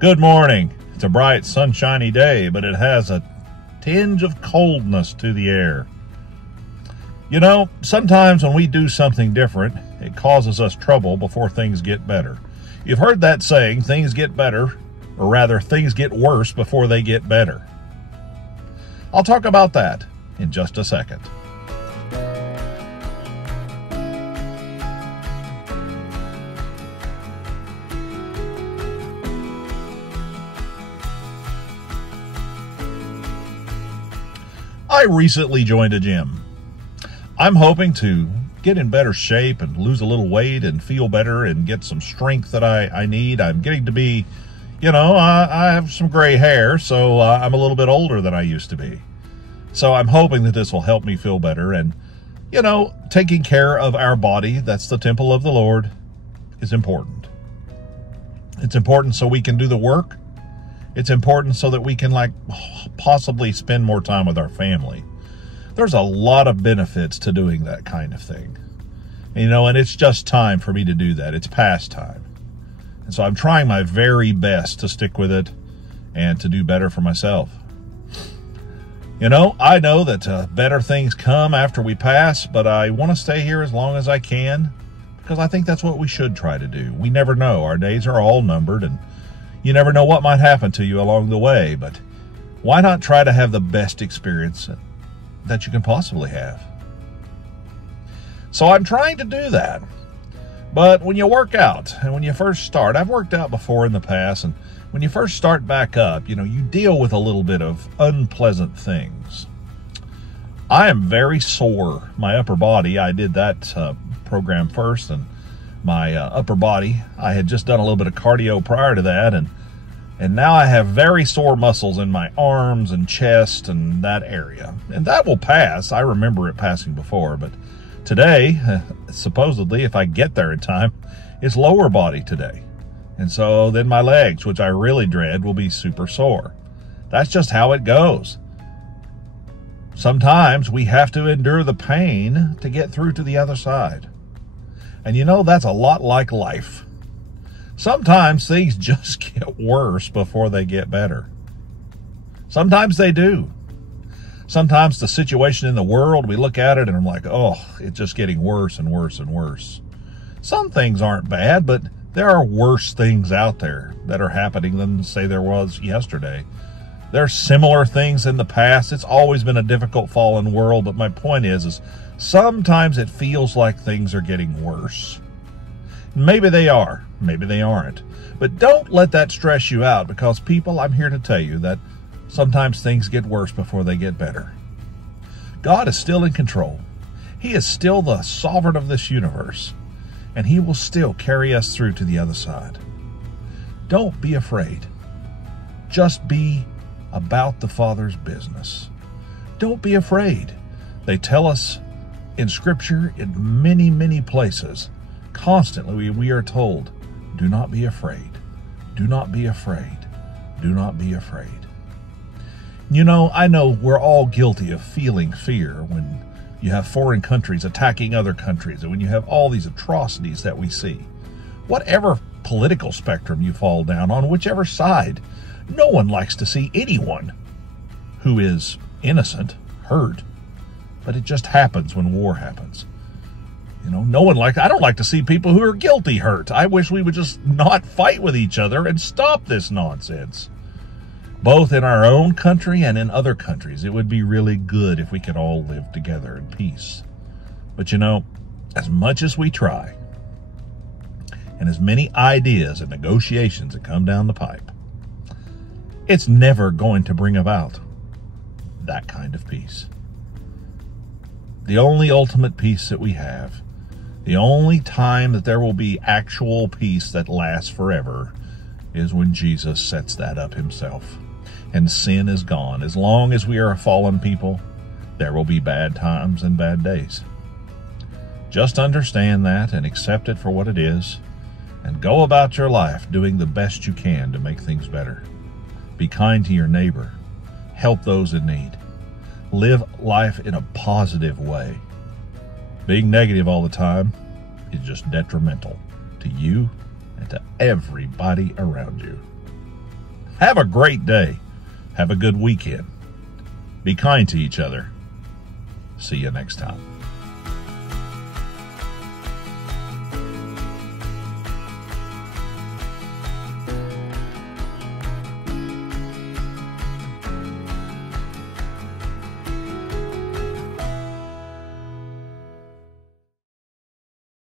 Good morning. It's a bright, sunshiny day, but it has a tinge of coldness to the air. You know, sometimes when we do something different, it causes us trouble before things get better. You've heard that saying, things get better, or rather, things get worse before they get better. I'll talk about that in just a second. I recently joined a gym. I'm hoping to get in better shape and lose a little weight and feel better and get some strength that I need. I'm getting to be, I have some gray hair, so I'm a little bit older than I used to be. So I'm hoping that this will help me feel better. And, taking care of our body, that's the temple of the Lord, is important. It's important so we can do the work. It's important so that we can possibly spend more time with our family. There's a lot of benefits to doing that kind of thing. And it's just time for me to do that. It's past time. And so I'm trying my very best to stick with it and to do better for myself. I know that better things come after we pass, but I want to stay here as long as I can because I think that's what we should try to do. We never know. Our days are all numbered, and you never know what might happen to you along the way, but why not try to have the best experience that you can possibly have? So I'm trying to do that. But when you work out, and when you first start, I've worked out before in the past, and when you first start back up, you deal with a little bit of unpleasant things. I am very sore. My upper body, I did that program first, and my upper body, I had just done a little bit of cardio prior to that, and now I have very sore muscles in my arms and chest and that area. And that will pass. I remember it passing before, but today, supposedly, if I get there in time, it's lower body today. And so then my legs, which I really dread, will be super sore. That's just how it goes. Sometimes we have to endure the pain to get through to the other side. And that's a lot like life. Sometimes things just get worse before they get better. Sometimes they do. Sometimes the situation in the world, we look at it and I'm like, oh, it's just getting worse and worse and worse. Some things aren't bad, but there are worse things out there that are happening than, say, there was yesterday. There are similar things in the past. It's always been a difficult fallen world, but my point is sometimes it feels like things are getting worse. Maybe they are. Maybe they aren't. But don't let that stress you out because, people, I'm here to tell you that sometimes things get worse before they get better. God is still in control. He is still the sovereign of this universe, and He will still carry us through to the other side. Don't be afraid. Just be about the Father's business. Don't be afraid. They tell us in Scripture, in many, many places, constantly we are told, do not be afraid. Do not be afraid. Do not be afraid. I know we're all guilty of feeling fear when you have foreign countries attacking other countries and when you have all these atrocities that we see. Whatever political spectrum you fall down on, whichever side, no one likes to see anyone who is innocent hurt. But it just happens when war happens. I don't like to see people who are guilty hurt. I wish we would just not fight with each other and stop this nonsense. Both in our own country and in other countries, it would be really good if we could all live together in peace. But as much as we try, and as many ideas and negotiations that come down the pipe, it's never going to bring about that kind of peace. The only ultimate peace that we have, the only time that there will be actual peace that lasts forever, is when Jesus sets that up Himself. And sin is gone. As long as we are a fallen people, there will be bad times and bad days. Just understand that and accept it for what it is, and go about your life doing the best you can to make things better. Be kind to your neighbor. Help those in need. Live life in a positive way. Being negative all the time is just detrimental to you and to everybody around you. Have a great day. Have a good weekend. Be kind to each other. See you next time.